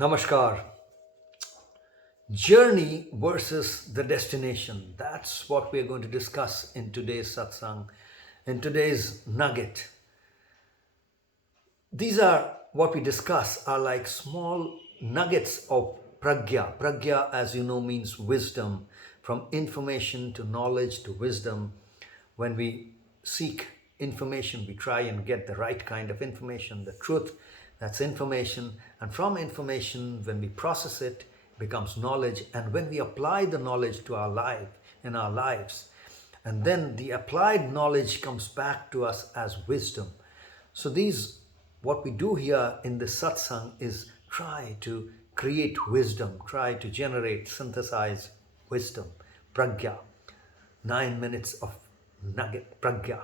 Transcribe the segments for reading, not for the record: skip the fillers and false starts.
Namaskar. Journey versus the destination. That's what we're going to discuss in today's satsang, in today's nugget. These are what we discuss are like small nuggets of pragya. Pragya, as you know, means wisdom. From information to knowledge to wisdom. When we seek information, we try and get the right kind of information, the truth. That's information. And from information, when we process it, it becomes knowledge. And when we apply the knowledge to our life, in our lives, and then the applied knowledge comes back to us as wisdom. So what we do here in this satsang is try to create wisdom, try to generate, synthesize wisdom, pragya. 9 minutes of nugget, pragya.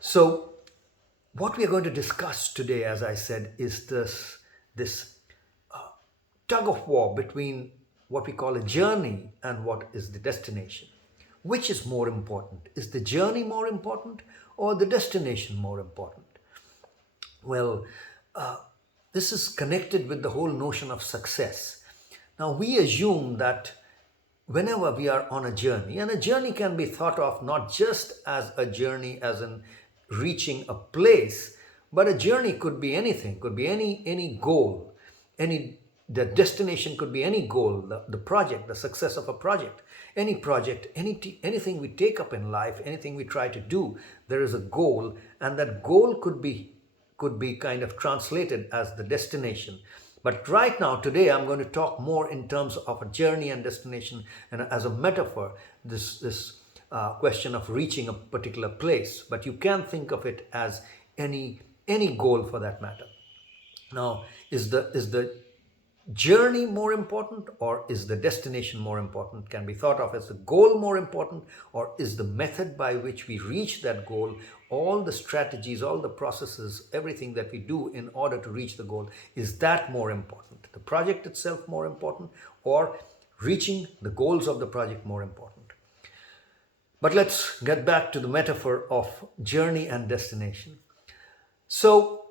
So what we are going to discuss today, as I said, is this tug of war between what we call a journey and what is the destination. Which is more important? Is the journey more important or the destination more important? Well, this is connected with the whole notion of success. Now, we assume that whenever we are on a journey, and a journey can be thought of not just as a journey as in reaching a place, but a journey could be anything, could be any goal, the destination could be any goal, the project, the success of a project, anything we take up in life, anything we try to do, there is a goal, and that goal could be kind of translated as the destination. But right now, today, I'm going to talk more in terms of a journey and destination, and as a metaphor, this question of reaching a particular place. But you can think of it as any goal for that matter. Now, is the journey more important or is the destination more important? Can be thought of as the goal more important, or is the method by which we reach that goal, all the strategies, all the processes, everything that we do in order to reach the goal, is that more important? The project itself more important, or reaching the goals of the project more important? But let's get back to the metaphor of journey and destination. So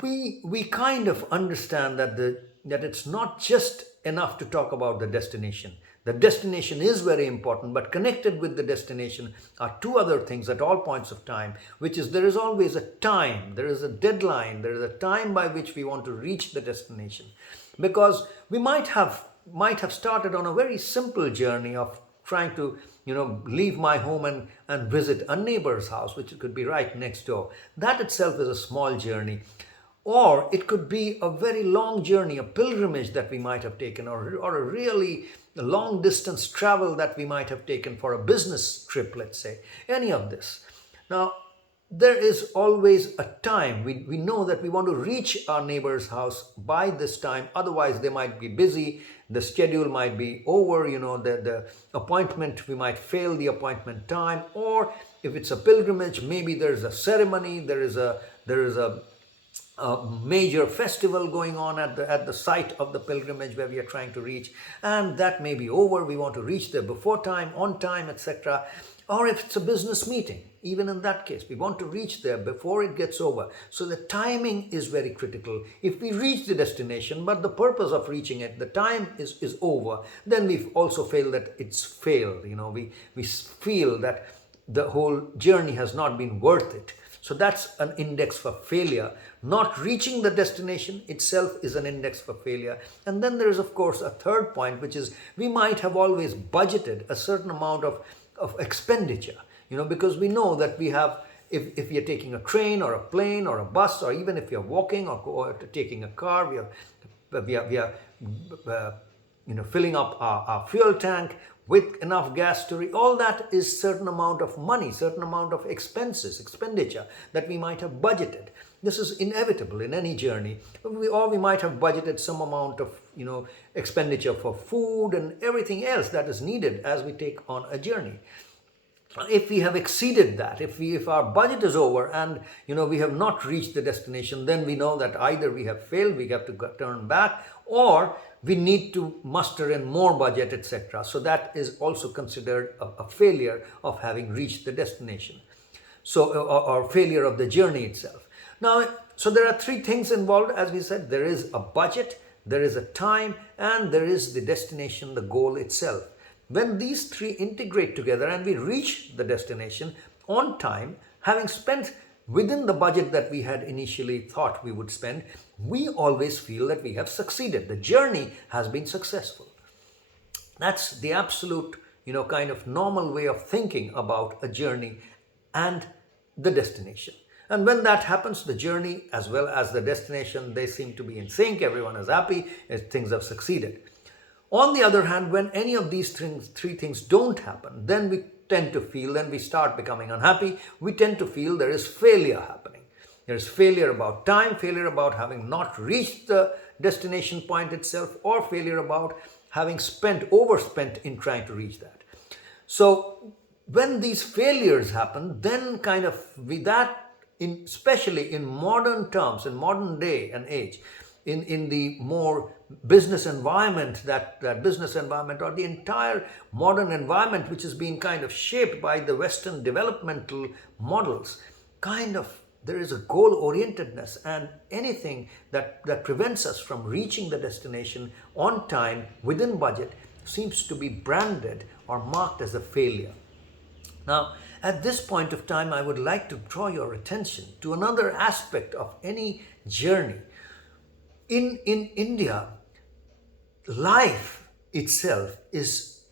we kind of understand that it's not just enough to talk about the destination. The destination is very important, but connected with the destination are two other things at all points of time, which is there is always a time, there is a deadline, there is a time by which we want to reach the destination. Because we might have started on a very simple journey of trying to leave my home and visit a neighbor's house, which could be right next door. That itself is a small journey. Or it could be a very long journey, a pilgrimage that we might have taken, or a really long distance travel that we might have taken for a business trip, let's say. Any of this. Now, there is always a time. We know that we want to reach our neighbor's house by this time. Otherwise, they might be busy. The schedule might be over. The appointment, we might fail the appointment time. Or if it's a pilgrimage, maybe there's a ceremony. There is a major festival going on at the site of the pilgrimage where we are trying to reach, and that may be over. We want to reach there before time, on time, etc. Or if it's a business meeting, even in that case, we want to reach there before it gets over. So the timing is very critical. If we reach the destination, but the purpose of reaching it, the time is over, then we also feel that it's failed. We feel that the whole journey has not been worth it. So that's an index for failure. Not reaching the destination itself is an index for failure. And then there is, of course, a third point, which is we might have always budgeted a certain amount of expenditure, because we know that we have, if you're taking a train or a plane or a bus, or even if you're walking or taking a car, we are filling up our fuel tank with enough gas to all that is certain amount of money, certain amount of expenditure that we might have budgeted. This is inevitable in any journey. Or we might have budgeted some amount of expenditure for food and everything else that is needed as we take on a journey. If we have exceeded that, if our budget is over and we have not reached the destination, then we know that either we have failed, we have to turn back, or we need to muster in more budget, etc. So that is also considered a failure of having reached the destination. Or failure of the journey itself. Now, so there are three things involved. As we said, there is a budget, there is a time, and there is the destination, the goal itself. When these three integrate together and we reach the destination on time, having spent within the budget that we had initially thought we would spend, we always feel that we have succeeded. The journey has been successful. That's the absolute, kind of normal way of thinking about a journey and the destination. And when that happens, the journey as well as the destination, they seem to be in sync. Everyone is happy as things have succeeded. On the other hand, when any of these three things don't happen, then we tend to feel, then we start becoming unhappy. We tend to feel there is failure happening. There is failure about time, failure about having not reached the destination point itself, or failure about having overspent in trying to reach that. So when these failures happen, then kind of especially in modern terms, in modern day and age, in the more business environment, that business environment, or the entire modern environment, which is being kind of shaped by the Western developmental models, there is a goal-orientedness, and anything that prevents us from reaching the destination on time, within budget, seems to be branded or marked as a failure. Now, at this point of time, I would like to draw your attention to another aspect of any journey. In India, life itself is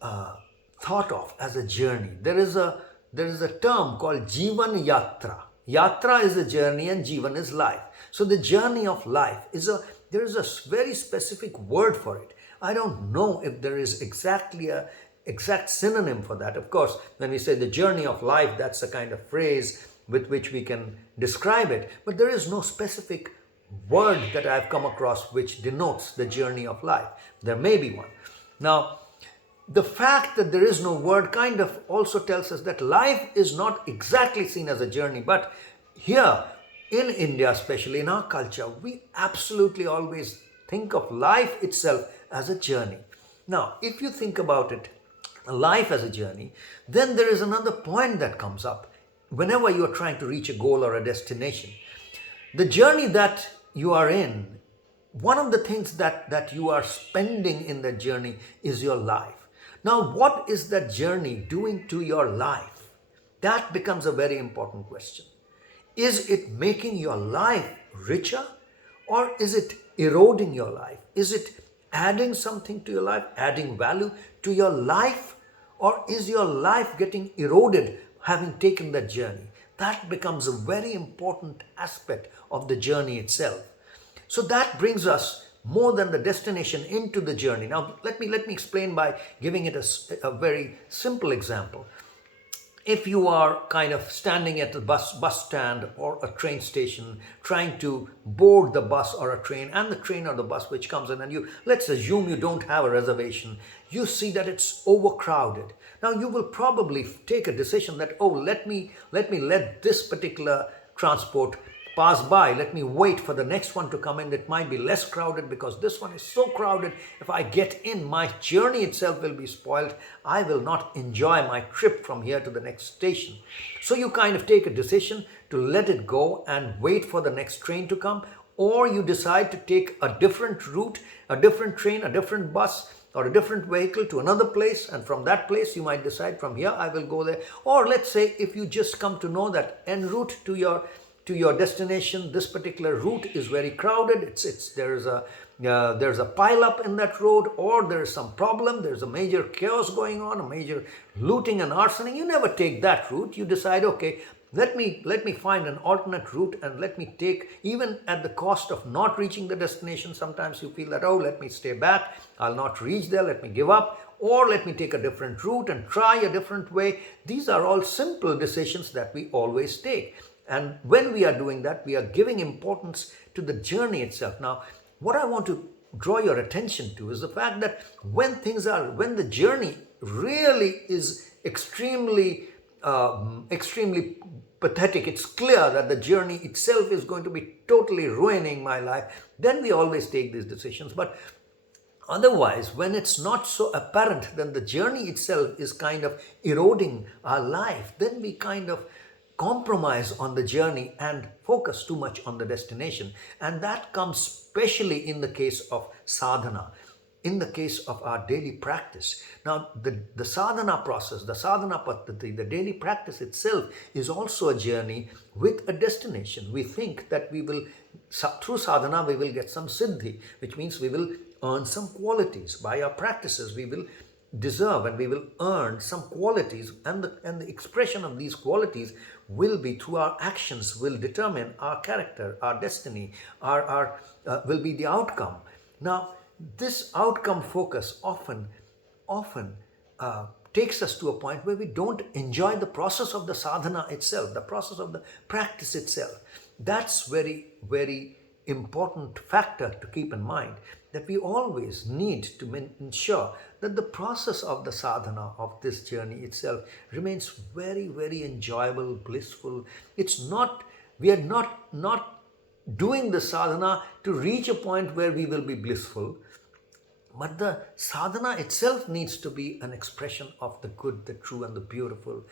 thought of as a journey. There is a term called Jivan Yatra. Yatra is a journey and Jivan is life. So the journey of life there is a very specific word for it. I don't know if there is exactly a exact synonym for that. Of course, when we say the journey of life, that's a kind of phrase with which we can describe it, but there is no specific word that I've come across which denotes the journey of life. There may be one. Now, the fact that there is no word kind of also tells us that life is not exactly seen as a journey, but here in India, especially in our culture, we absolutely always think of life itself as a journey. Now, if you think about it, life as a journey, then there is another point that comes up whenever you are trying to reach a goal or a destination. The journey that you are in, one of the things that you are spending in that journey is your life. Now, what is that journey doing to your life? That becomes a very important question. Is it making your life richer, or is it eroding your life? Is it adding something to your life, adding value to your life, or is your life getting eroded having taken that journey? That becomes a very important aspect of the journey itself. So that brings us more than the destination into the journey. Now, let me explain by giving it a very simple example. If you are kind of standing at the bus stand or a train station trying to board the bus or a train, and the train or the bus which comes in, and let's assume you don't have a reservation, you see that it's overcrowded. Now you will probably take a decision that, let me let this particular transport pass by. Let me wait for the next one to come in. It might be less crowded because this one is so crowded. If I get in, my journey itself will be spoiled. I will not enjoy my trip from here to the next station. So you kind of take a decision to let it go and wait for the next train to come, or you decide to take a different route, a different train, a different bus, or a different vehicle to another place, and from that place you might decide from here I will go there. Or let's say if you just come to know that en route to your destination, this particular route is very crowded. There's a pile up in that road, or there's some problem. There's a major chaos going on, a major looting and arsoning. You never take that route. You decide, okay, let me find an alternate route, and let me take, even at the cost of not reaching the destination. Sometimes you feel that, let me stay back. I'll not reach there. Let me give up. Or let me take a different route and try a different way. These are all simple decisions that we always take. And when we are doing that, we are giving importance to the journey itself. Now, what I want to draw your attention to is the fact that when the journey really is extremely pathetic, it's clear that the journey itself is going to be totally ruining my life, then we always take these decisions. But otherwise, when it's not so apparent, then the journey itself is kind of eroding our life, then we kind of compromise on the journey and focus too much on the destination. And that comes especially in the case of sadhana, in the case of our daily practice. Now, the sadhana process, the sadhana paddhati, the daily practice itself is also a journey with a destination. We think that through sadhana, we will get some siddhi, which means we will earn some qualities. By our practices, we will deserve and we will earn some qualities, and the expression of these qualities will be through our actions, will determine our character, our destiny, our will be the outcome. Now, this outcome focus often takes us to a point where we don't enjoy the process of the sadhana itself, the process of the practice itself. That's very, very important factor to keep in mind, that we always need to ensure that the process of the sadhana, of this journey itself, remains very, very enjoyable, blissful. We are not doing the sadhana to reach a point where we will be blissful, but the sadhana itself needs to be an expression of the good, the true, and the beautiful.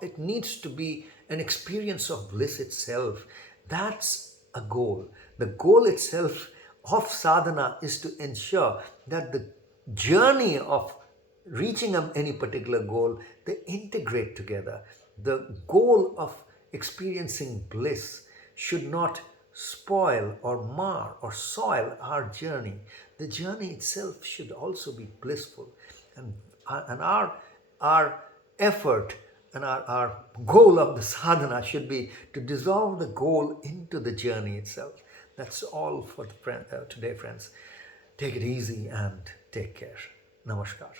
It needs to be an experience of bliss itself. That's a goal. The goal itself of sadhana is to ensure that the journey of reaching any particular goal, they integrate together. The goal of experiencing bliss should not spoil or mar or soil our journey. The journey itself should also be blissful, and our effort and our goal of the sadhana should be to dissolve the goal into the journey itself. That's all for today, friends. Take it easy and take care. Namaskar.